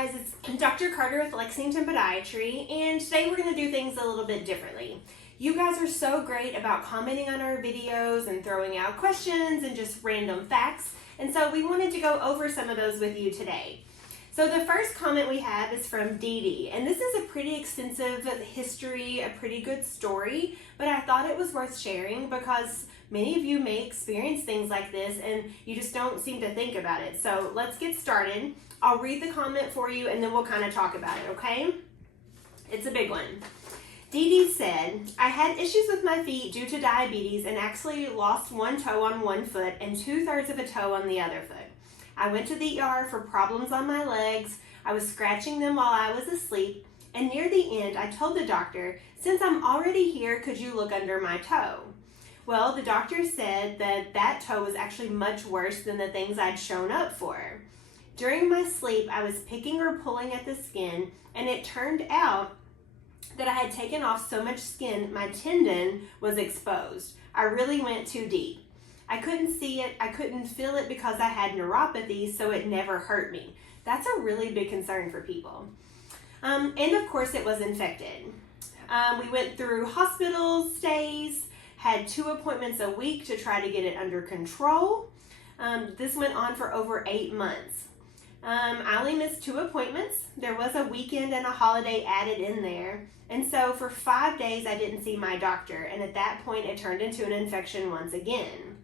guys, it's Dr. Carter with Lexington Podiatry, and today we're going to do things a little bit differently. You guys are so great about commenting on our videos and throwing out questions and just random facts, and so we wanted to go over some of those with you today. So the first comment we have is from Dee Dee, and this is a pretty extensive history, a pretty good story, but I thought it was worth sharing because many of you may experience things like this and you just don't seem to think about it. So let's get started. I'll read the comment for you and then we'll kind of talk about it, okay? It's a big one. Dee Dee said, I had issues with my feet due to diabetes and actually lost one toe on one foot and 2/3 of a toe on the other foot. I went to the ER for problems on my legs. I was scratching them while I was asleep, and near the end, I told the doctor, since I'm already here, could you look under my toe? Well, the doctor said that that toe was actually much worse than the things I'd shown up for. During my sleep, I was picking or pulling at the skin, and it turned out that I had taken off so much skin, my tendon was exposed. I really went too deep. I couldn't see it, I couldn't feel it because I had neuropathy, so it never hurt me. That's a really big concern for people. And of course it was infected. We went through hospital stays, had 2 appointments a week to try to get it under control. This went on for over 8 months. I only missed 2 appointments. There was a weekend and a holiday added in there. And so for 5 days I didn't see my doctor, and at that point it turned into an infection once again.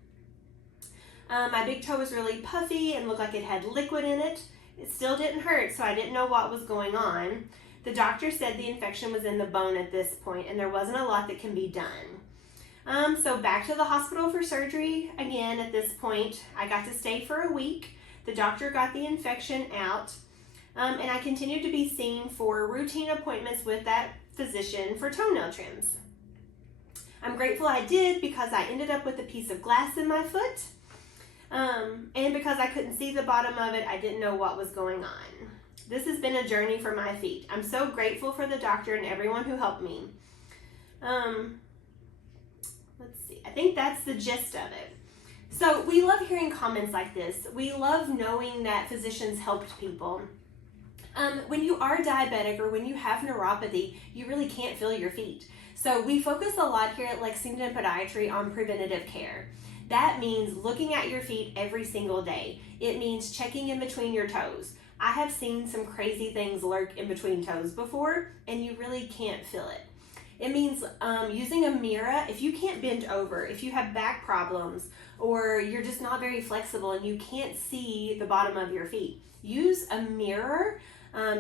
My big toe was really puffy and looked like it had liquid in it. It still didn't hurt, so I didn't know what was going on. The doctor said the infection was in the bone at this point and there wasn't a lot that can be done. So back to the hospital for surgery again at this point. I got to stay for a week. The doctor got the infection out, and I continued to be seen for routine appointments with that physician for toenail trims. I'm grateful I did because I ended up with a piece of glass in my foot. And because I couldn't see the bottom of it, I didn't know what was going on. This has been a journey for my feet. I'm so grateful for the doctor and everyone who helped me. Let's see, I think that's the gist of it. So we love hearing comments like this. We love knowing that physicians helped people. When you are diabetic or when you have neuropathy, you really can't feel your feet. So we focus a lot here at Lexington Podiatry on preventative care. That means looking at your feet every single day. It means checking in between your toes. I have seen some crazy things lurk in between toes before, and you really can't feel it. It means using a mirror. If you can't bend over, if you have back problems, or you're just not very flexible and you can't see the bottom of your feet, use a mirror.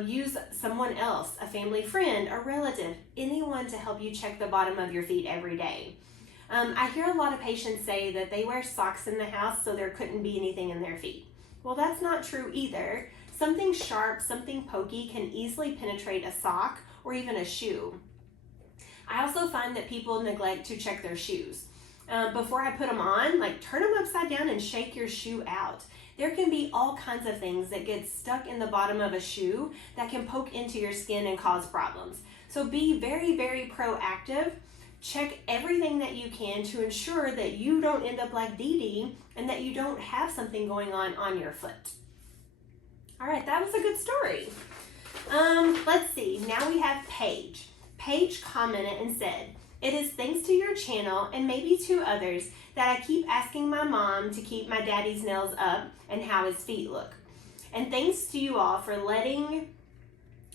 Use someone else, a family friend, a relative, anyone to help you check the bottom of your feet every day. I hear a lot of patients say that they wear socks in the house so there couldn't be anything in their feet. Well, that's not true either. Something sharp, something pokey can easily penetrate a sock or even a shoe. I also find that people neglect to check their shoes. Before I put them on, turn them upside down and shake your shoe out. There can be all kinds of things that get stuck in the bottom of a shoe that can poke into your skin and cause problems. So be very, very proactive. Check everything that you can to ensure that you don't end up like Dee Dee and that you don't have something going on your foot. All right, that was a good story. Let's see, now we have Paige. Paige commented and said, it is thanks to your channel and maybe to others that I keep asking my mom to keep my daddy's nails up and how his feet look. And thanks to you all for knowing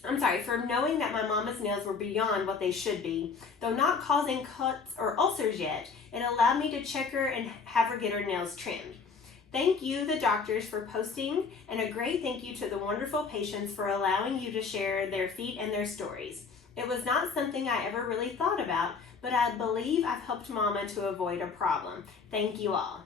that my mama's nails were beyond what they should be. Though not causing cuts or ulcers yet, it allowed me to check her and have her get her nails trimmed. Thank you, the doctors, for posting, and a great thank you to the wonderful patients for allowing you to share their feet and their stories. It was not something I ever really thought about, but I believe I've helped Mama to avoid a problem. Thank you all.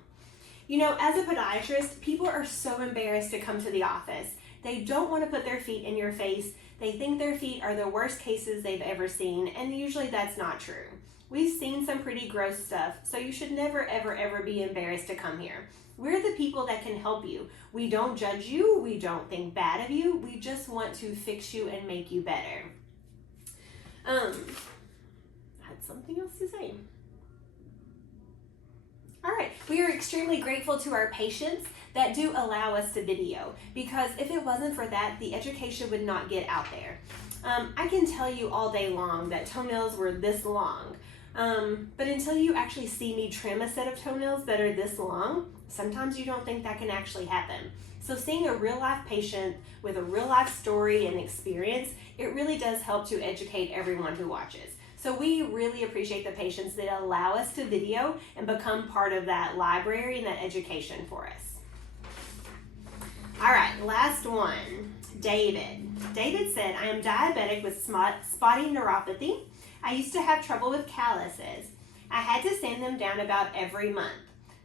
You know, as a podiatrist, people are so embarrassed to come to the office. They don't want to put their feet in your face. They think their feet are the worst cases they've ever seen, and usually that's not true. We've seen some pretty gross stuff, so you should never, ever, ever be embarrassed to come here. We're the people that can help you. We don't judge you. We don't think bad of you. We just want to fix you and make you better. I had something else to say. All right, we are extremely grateful to our patients that do allow us to video, because if it wasn't for that, the education would not get out there. I can tell you all day long that toenails were this long, but until you actually see me trim a set of toenails that are this long, sometimes you don't think that can actually happen. So seeing a real life patient with a real life story and experience, it really does help to educate everyone who watches. So we really appreciate the patients that allow us to video and become part of that library and that education for us. All right, last one, David. David said, I am diabetic with spotty neuropathy. I used to have trouble with calluses. I had to sand them down about every month.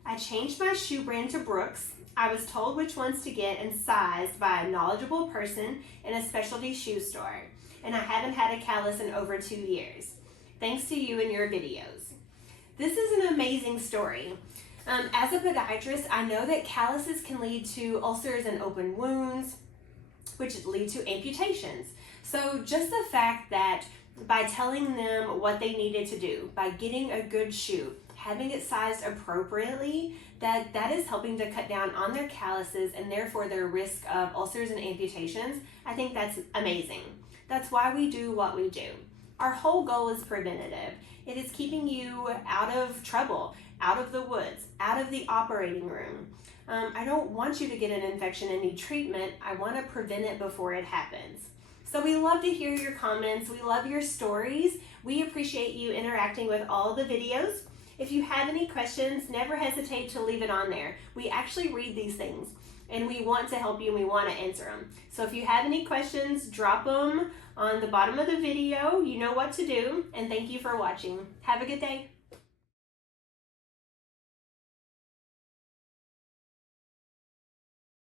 I changed my shoe brand to Brooks. I was told which ones to get and sized by a knowledgeable person in a specialty shoe store, and I haven't had a callus in over 2 years. Thanks to you and your videos. This is an amazing story. As a podiatrist, I know that calluses can lead to ulcers and open wounds, which lead to amputations. So just the fact that by telling them what they needed to do, by getting a good shoe, having it sized appropriately, that is helping to cut down on their calluses and therefore their risk of ulcers and amputations. I think that's amazing. That's why we do what we do. Our whole goal is preventative. It is keeping you out of trouble, out of the woods, out of the operating room. I don't want you to get an infection and need treatment. I want to prevent it before it happens. So we love to hear your comments. We love your stories. We appreciate you interacting with all the videos. If you have any questions, never hesitate to leave it on there. We actually read these things and we want to help you and we want to answer them. So if you have any questions, drop them on the bottom of the video. You know what to do, and thank you for watching. Have a good day.